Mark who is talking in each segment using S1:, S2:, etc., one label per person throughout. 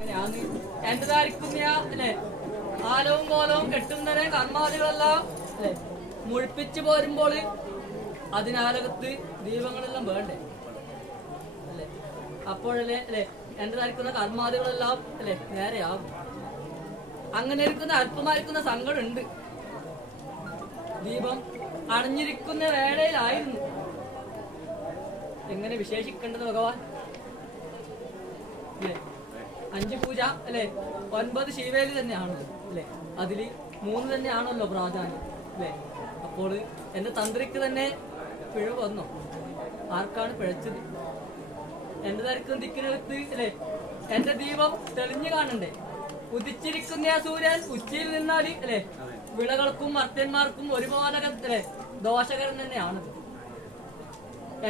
S1: അങ്ങനെയാന്ന് എന്റേതായിരിക്കുന്ന അല്ലെ? ആലവും കോലവും കെട്ടുന്നതിനെ കർമാദികളെല്ലാം അല്ലെ? മുഴിപ്പിച്ചു പോരുമ്പോൾ അതിനാലകത്ത് ദീപങ്ങളെല്ലാം വേണ്ടേ? അല്ലെ? അപ്പോഴല്ലേ അല്ലെ? എന്റേതായിരിക്കുന്ന കർമാദികളെല്ലാം അല്ലെ? നേരെയാവും അങ്ങനെ ഇരിക്കുന്ന അല്പമായിരിക്കുന്ന സങ്കടമുണ്ട് ദീപം അണഞ്ഞിരിക്കുന്ന വേളയിലായിരുന്നു. എങ്ങനെ വിശേഷിക്കേണ്ടത് ഭഗവാൻ? അഞ്ച് പൂജ അല്ലെ? ഒൻപത് ശിവേലി തന്നെയാണ്? അല്ലെ? അതിൽ മൂന്ന് തന്നെയാണല്ലോ പ്രാധാന്യം അല്ലെ? അപ്പോൾ എന്റെ തന്ത്രിക്ക് തന്നെ പിഴ വന്നോ. ആർക്കാണ് പിഴച്ചത്? എന്റെ തരക്കും ദിക്കിനടുത്ത് അല്ലെ? എന്റെ ദീപം തെളിഞ്ഞു കാണണ്ടേ? ഉദിച്ചിരിക്കുന്ന ആ സൂര്യൻ ഉച്ചയിൽ നിന്നാൽ അല്ലെ? വിളകൾക്കും മർത്യന്മാർക്കും ഒരുപോലെ അല്ലെ? ദോഷകരം തന്നെയാണ്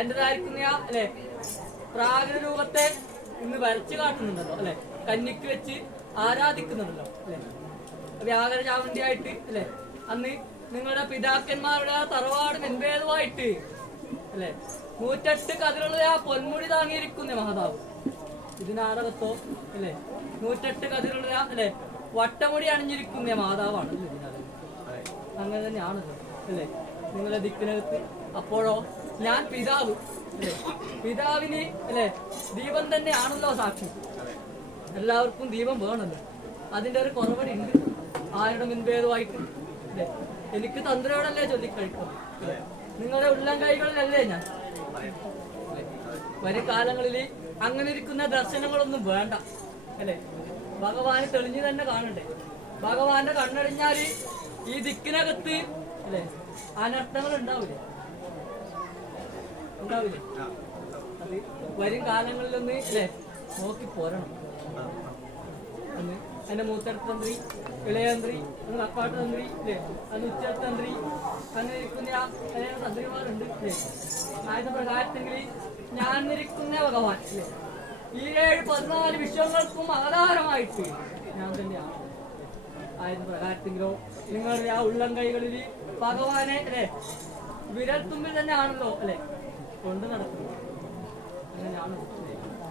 S1: എന്റേതായിരിക്കുന്ന അല്ലെ? പ്രാകൃത രൂപത്തെ ഇന്ന് വരച്ചു കാട്ടുന്നുണ്ടല്ലോ അല്ലെ? കന്നിക്ക് വെച്ച് ആരാധിക്കുന്നുണ്ടല്ലോ അല്ലെ? വ്യാകര ആയിട്ട് അല്ലെ? അന്ന് നിങ്ങളുടെ പിതാക്കന്മാരുടെ തറവാട് നിന്റേതുമായിട്ട് അല്ലെ? നൂറ്റെട്ട് കതിരുള്ള ആ പൊന്മുടി താങ്ങിയിരിക്കുന്നേ മഹതാവ് ഇതിനാടകത്തോ അല്ലെ? നൂറ്റെട്ട് കതിരുള്ള അല്ലെ? വട്ടമുടി അണിഞ്ഞിരിക്കുന്നേ മാതാവാണ് അങ്ങനെ തന്നെയാണല്ലോ അല്ലെ? നിങ്ങളെ ദിക്കിനകത്ത്. അപ്പോഴോ ഞാൻ പിതാവ് പിതാവിന് അല്ലെ? ദീപം തന്നെയാണല്ലോ സാക്ഷി. എല്ലാവർക്കും ദീപം വേണമല്ലോ. അതിന്റെ ഒരു കുറവടി ഉണ്ട് ആരുടെ മുൻപേതുമായിട്ട് അല്ലേ എനിക്ക് തന്ത്രയോടല്ലേ ചൊല്ലിക്കഴിക്കും. നിങ്ങളുടെ ഉള്ളം കൈകളിലല്ലേ ഞാൻ? വരും കാലങ്ങളിൽ അങ്ങനെ ഇരിക്കുന്ന ദർശനങ്ങളൊന്നും വേണ്ട. അല്ലേ? ഭഗവാന് തെളിഞ്ഞു തന്നെ കാണണ്ടേ? ഭഗവാന്റെ കണ്ണടിഞ്ഞാൽ ഈ ദിക്കിനകത്ത് അല്ലേ? അനർത്ഥങ്ങൾ ഉണ്ടാവില്ലേ? ഉണ്ടാവില്ലേ? വരും കാലങ്ങളിലൊന്ന് അല്ലേ? നോക്കി പോരണം. അന്ന് എന്റെ മൂത്തടുത്ത തന്ത്രി ഇളയതന്ത്രി അന്ന് അപ്പാട്ട് തന്ത്രി അതിന് അന്ന് ഉച്ചടുത്ത തന്ത്രി അങ്ങനെ ഇരിക്കുന്ന തന്ത്രിമാരുണ്ട് അല്ലേ ആയത് പ്രകാരത്തെങ്കിൽ ഞാൻ ഇരിക്കുന്ന ഭഗവാൻ ഈ ഏഴ് പതിനാല് വിശ്വങ്ങൾക്കും ആധാരമായിട്ട് ഞാൻ തന്നെയാണ് ആയത് പ്രകാരത്തെങ്കിലോ നിങ്ങളുടെ ആ ഉള്ളം കൈകളിൽ ഭഗവാനെ അല്ലേ? വിരൽ തുമ്പിൽ തന്നെയാണല്ലോ അല്ലേ? കൊണ്ട് നടക്കുന്നത്.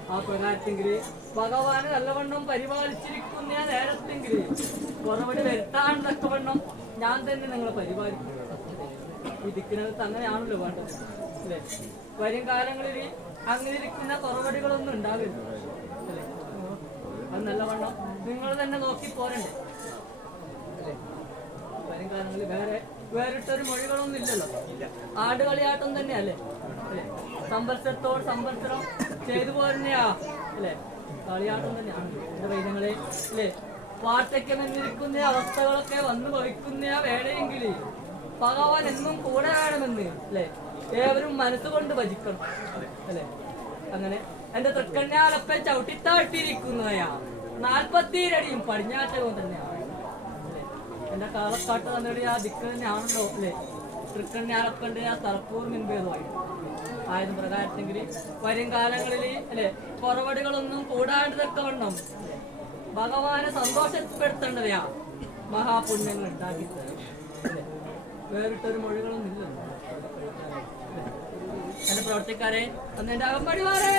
S1: ആ പ്രകാരത്തെങ്കിൽ ഭഗവാന് നല്ലവണ്ണം പരിപാലിച്ചിരിക്കുന്ന നേരത്തെങ്കിൽ വരുത്താണ്ടൊക്കെ വണ്ണം ഞാൻ തന്നെ നിങ്ങളെ പരിപാലിക്കും ഇതിക്കുന്നത് അങ്ങനെയാണല്ലോ വേണ്ടത് അല്ലേ? വരും കാലങ്ങളിൽ അങ്ങനെ ഇരിക്കുന്ന കുറവടികളൊന്നും ഉണ്ടാവില്ല അല്ലേ? അത് നല്ലവണ്ണം നിങ്ങൾ തന്നെ നോക്കി പോരണ്ടേ അല്ലേ? വരും കാലങ്ങളിൽ വേറെ വേറിട്ടൊരു മൊഴികളൊന്നും ഇല്ലല്ലോ. ആടുകളിയാട്ടം തന്നെയല്ലേ? സമ്പത്സരത്തോട് സമ്പത്സരം ചെയ്തു പോരുന്നയാ. അല്ലേ? കളിയാട്ടം തന്നെയാണ് വൈദ്യങ്ങളെ അല്ലേ? വാർദ്ധക്യം എന്നിരിക്കുന്ന അവസ്ഥകളൊക്കെ വന്നു ഭവിക്കുന്ന വേണമെങ്കിൽ ഭഗവാൻ എന്നും കൂടെ വേണമെന്ന് അല്ലേ? ഏവരും മനസ്സുകൊണ്ട് ഭജിക്കണം. അല്ലേ? അങ്ങനെ എന്റെ തൃക്കണ്യാലപ്പെ ചവിട്ടിത്താട്ടിയിരിക്കുന്നയാ നാൽപ്പത്തിരടിയും പടിഞ്ഞാറ്റവും തന്നെയാണ് എന്റെ കാലക്കാട്ട് തന്നെ ആ ദിക്ക് ഞാനുണ്ടോ അല്ലേ? തൃക്കണ്യാലപ്പന്റെ ആ തലപ്പൂർ മുൻപേതുമായി ആയത് പ്രകാരത്തെങ്കിൽ വരും കാലങ്ങളിൽ അല്ലെ കുറവടികളൊന്നും കൂടാണ്ട് തക്കവണ്ണം ഭഗവാനെ സന്തോഷപ്പെടുത്തേണ്ടവയാ മഹാപുണ്യങ്ങൾ ഉണ്ടാക്കി? വേറിട്ടൊരു മൊഴികളൊന്നും ഇല്ല? എന്റെ പ്രവർത്തിക്കാരെ അന്ന് എന്റെ അകമ്പടി മാറേ.